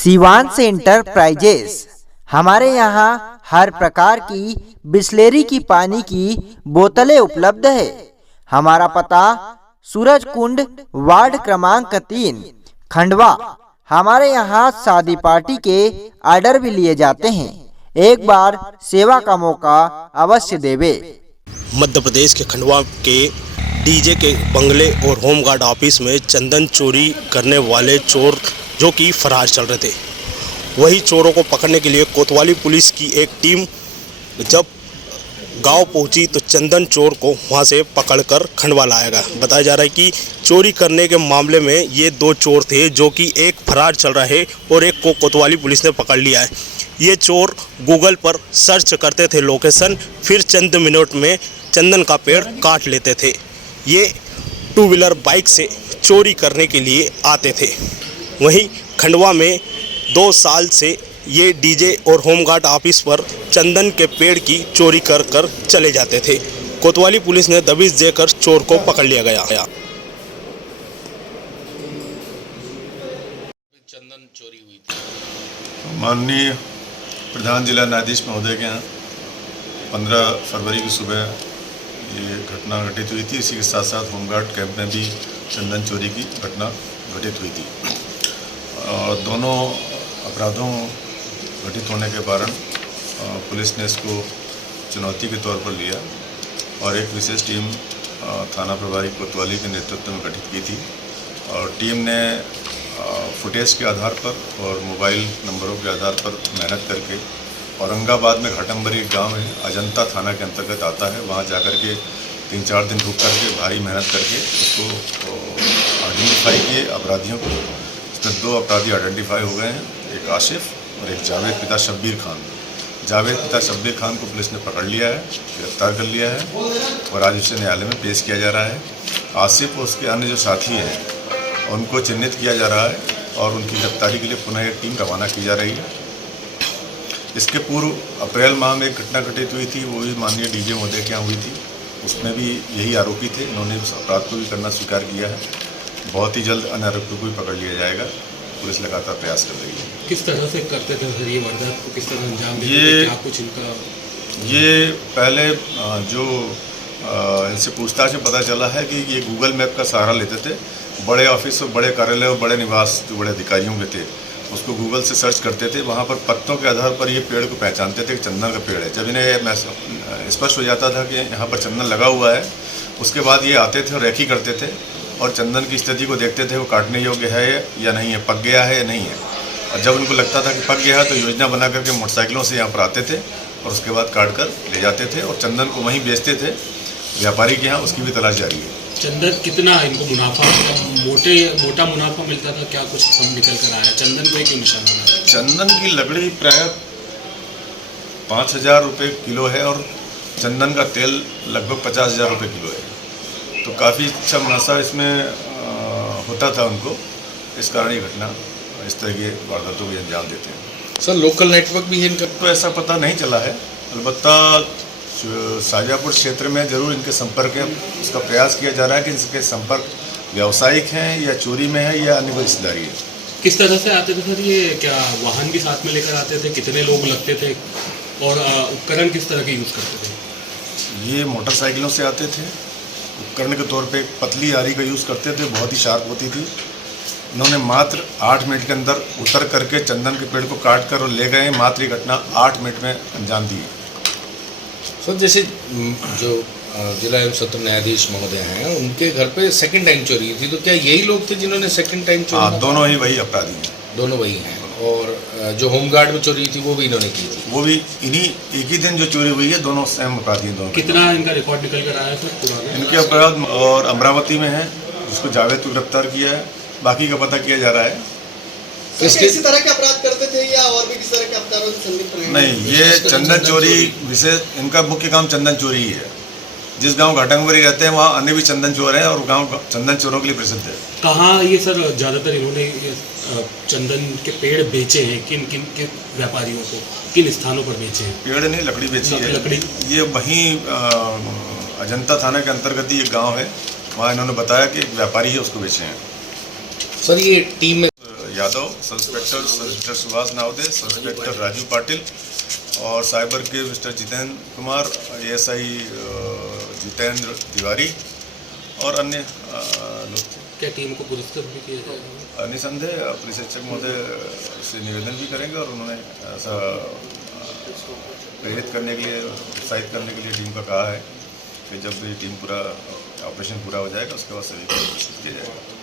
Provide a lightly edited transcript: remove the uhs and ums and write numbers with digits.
Shivansh enterprises. हमारे यहाँ हर प्रकार की बिसलेरी की पानी की बोतलें उपलब्ध है। हमारा पता सूरज कुंड, वार्ड क्रमांक 3, खंडवा। हमारे यहाँ शादी पार्टी के ऑर्डर भी लिए जाते हैं। एक बार सेवा का मौका अवश्य देवे। मध्य प्रदेश के खंडवा के डीजे के बंगले और होमगार्ड ऑफिस में चंदन चोरी करने वाले चोर जो कि फरार चल रहे थे, वही चोरों को पकड़ने के लिए कोतवाली पुलिस की एक टीम जब गांव पहुंची तो चंदन चोर को वहां से पकड़कर खंडवा लाया गया। बताया जा रहा है कि चोरी करने के मामले में ये दो चोर थे, जो कि एक फरार चल रहा है और एक को कोतवाली पुलिस ने पकड़ लिया है। ये चोर गूगल पर सर्च करते थे लोकेशन, फिर चंद मिनट में चंदन का पेड़ काट लेते थे। ये 2 व्हीलर बाइक से चोरी करने के लिए आते थे। वहीं खंडवा में 2 साल से ये डीजे और होमगार्ड ऑफिस पर चंदन के पेड़ की चोरी कर कर चले जाते थे। कोतवाली पुलिस ने दबिश देकर चोर को पकड़ लिया गया। चंदन चोरी हुई थी। माननीय प्रधान जिला न्यायाधीश महोदय के यहाँ 15 फरवरी की सुबह ये घटना घटित हुई थी। इसी के साथ साथ होमगार्ड कैंप में भी चंदन चोरी की घटना घटित हुई थी और दोनों अपराधों घटित होने के कारण पुलिस ने इसको चुनौती के तौर पर लिया और एक विशेष टीम थाना प्रभारी कोतवाली के नेतृत्व में गठित की थी और टीम ने फुटेज के आधार पर और मोबाइल नंबरों के आधार पर मेहनत करके औरंगाबाद में घाटम्बरी गांव है, अजंता थाना के अंतर्गत आता है, वहां जाकर के 3-4 दिन रुक करके भारी मेहनत करके उसको आइडेंटिफाई किए अपराधियों को। इसमें 2 अपराधी आइडेंटिफाई हो गए हैं, एक आसिफ और एक जावेद पिता शब्बीर खान। जावेद पिता शब्बीर खान को पुलिस ने पकड़ लिया है, गिरफ्तार कर लिया है और आज उसे न्यायालय में पेश किया जा रहा है। आसिफ और उसके अन्य जो साथी हैं उनको चिन्हित किया जा रहा है और उनकी गिरफ्तारी के लिए पुनः एक टीम रवाना की जा रही है। इसके पूर्व अप्रैल माह में एक घटना घटित हुई थी, वो भी माननीय डीजे महोदय के यहाँ हुई थी। उसमें भी यही आरोपी थे, इन्होंने उस अपराध को भी करना स्वीकार किया है। बहुत ही जल्द अन्य आरोपियों को भी पकड़ लिया जाएगा। पुलिस लगातार प्रयास कर रही है। किस तरह से करते थे सर ये वारदात को, किस तरह अंजाम देते थे, क्या कुछ इनका? ये पहले जो इनसे पूछताछ में पता चला है कि ये गूगल मैप का सहारा लेते थे। बड़े ऑफिस और बड़े कार्यालय और बड़े निवास जो बड़े अधिकारियों के थे उसको गूगल से सर्च करते थे, वहाँ पर पत्तों के आधार पर ये पेड़ को पहचानते थे कि चंदन का पेड़ है। जब इन्हें स्पष्ट हो जाता था कि यहाँ पर चंदन लगा हुआ है, उसके बाद ये आते थे और रेकी करते थे और चंदन की स्थिति को देखते थे, वो काटने योग्य है या नहीं है, पक गया है या नहीं है। और जब उनको लगता था कि पक गया है तो योजना बना करके मोटरसाइकिलों से यहाँ पर आते थे और उसके बाद काट कर ले जाते थे और चंदन को वहीं बेचते थे व्यापारी के यहाँ। उसकी भी तलाश जारी है। चंदन कितना इनको मुनाफा, मोटा मुनाफा मिलता था, क्या कुछ कम निकल कर आया? चंदन को क्यों निशाना है? चंदन की लकड़ी प्राय 5,000 रुपये किलो है और चंदन का तेल लगभग 50,000 रुपये किलो है, तो काफ़ी अच्छा मुनाफा इसमें होता था उनको। इस कारण ये घटना इस तरह की वारदातों को अंजाम देते हैं। सर लोकल नेटवर्क भी है इनका? तो ऐसा पता नहीं चला है, अलबत्ता शाहजहाँपुर क्षेत्र में जरूर इनके संपर्क है। उसका प्रयास किया जा रहा है कि इनके संपर्क व्यावसायिक हैं या चोरी में है या अन्य कोई हिस्सेदारी है। किस तरह से आते थे सर ये? क्या वाहन भी साथ में लेकर आते थे? कितने लोग लगते थे और उपकरण किस तरह के यूज़ करते थे? ये मोटरसाइकिलों से आते थे। उपकरण के तौर पे पतली आरी का यूज़ करते थे, बहुत ही शार्प होती थी। इन्होंने मात्र 8 मिनट के अंदर उतर करके चंदन के पेड़ को काट कर और ले गए। मात्र ये घटना 8 मिनट में अंजाम दी। सर जैसे जो जिला एवं सत्र न्यायाधीश महोदय हैं, उनके घर पे सेकंड टाइम चोरी हुई थी, तो क्या यही लोग थे जिन्होंने सेकंड टाइम चोरी? हाँ, दोनों ही वही अपराधी हैं। दोनों वही हैं। और जो होमगार्ड में चोरी हुई थी वो भी इन्होंने की थी? वो भी इन्हीं एक ही दिन जो चोरी हुई है, दोनों सेम अपराधी हैं। दोनों कितना इनका रिकॉर्ड निकल कर आया सर पुराना? इनके अपराध और अमरावती में है, जिसको जावेद को गिरफ्तार किया है, बाकी का पता किया जा रहा है। इसी तरह के अपराध करते थे या और भी किस तरह के अपराधों से संलिप्त रहे? नहीं, ये चंदन चोरी विशेष इनका मुख्य काम चंदन चोरी ही है। जिस गांव घाटंबरी रहते हैं वहाँ अन्य भी चंदन चोर हैं और गांव चंदन चोरों के लिए प्रसिद्ध है। कहाँ ये सर ज़्यादातर इन्होंने चंदन के पेड़ बेचे हैं? किन किन के व्यापारियों को, किन स्थानों पर बेचे हैं? पेड़ नहीं, लकड़ी बेची है। लकड़ी ये वहीं अजंता थाना के अंतर्गत ही एक गाँव है, वहाँ इन्होंने बताया कि एक व्यापारी है, उसको बेचे हैं। सर ये टीम में Yadav, sub inspector Subhash नावदे, sub inspector Raju Patil और साइबर के मिस्टर जितेंद्र कुमार, ASI जितेंद्र तिवारी और अन्य लोग थे। क्या टीम को पुरस्कृत भी किया जाएगा? निसंदेह पुलिस अधीक्षक महोदय से निवेदन भी करेंगे और उन्होंने ऐसा प्रेरित करने के लिए, उत्साहित करने के लिए टीम का कहा है कि जब ये टीम पूरा ऑपरेशन पूरा हो जाएगा उसके बाद सभी को किया जाएगा।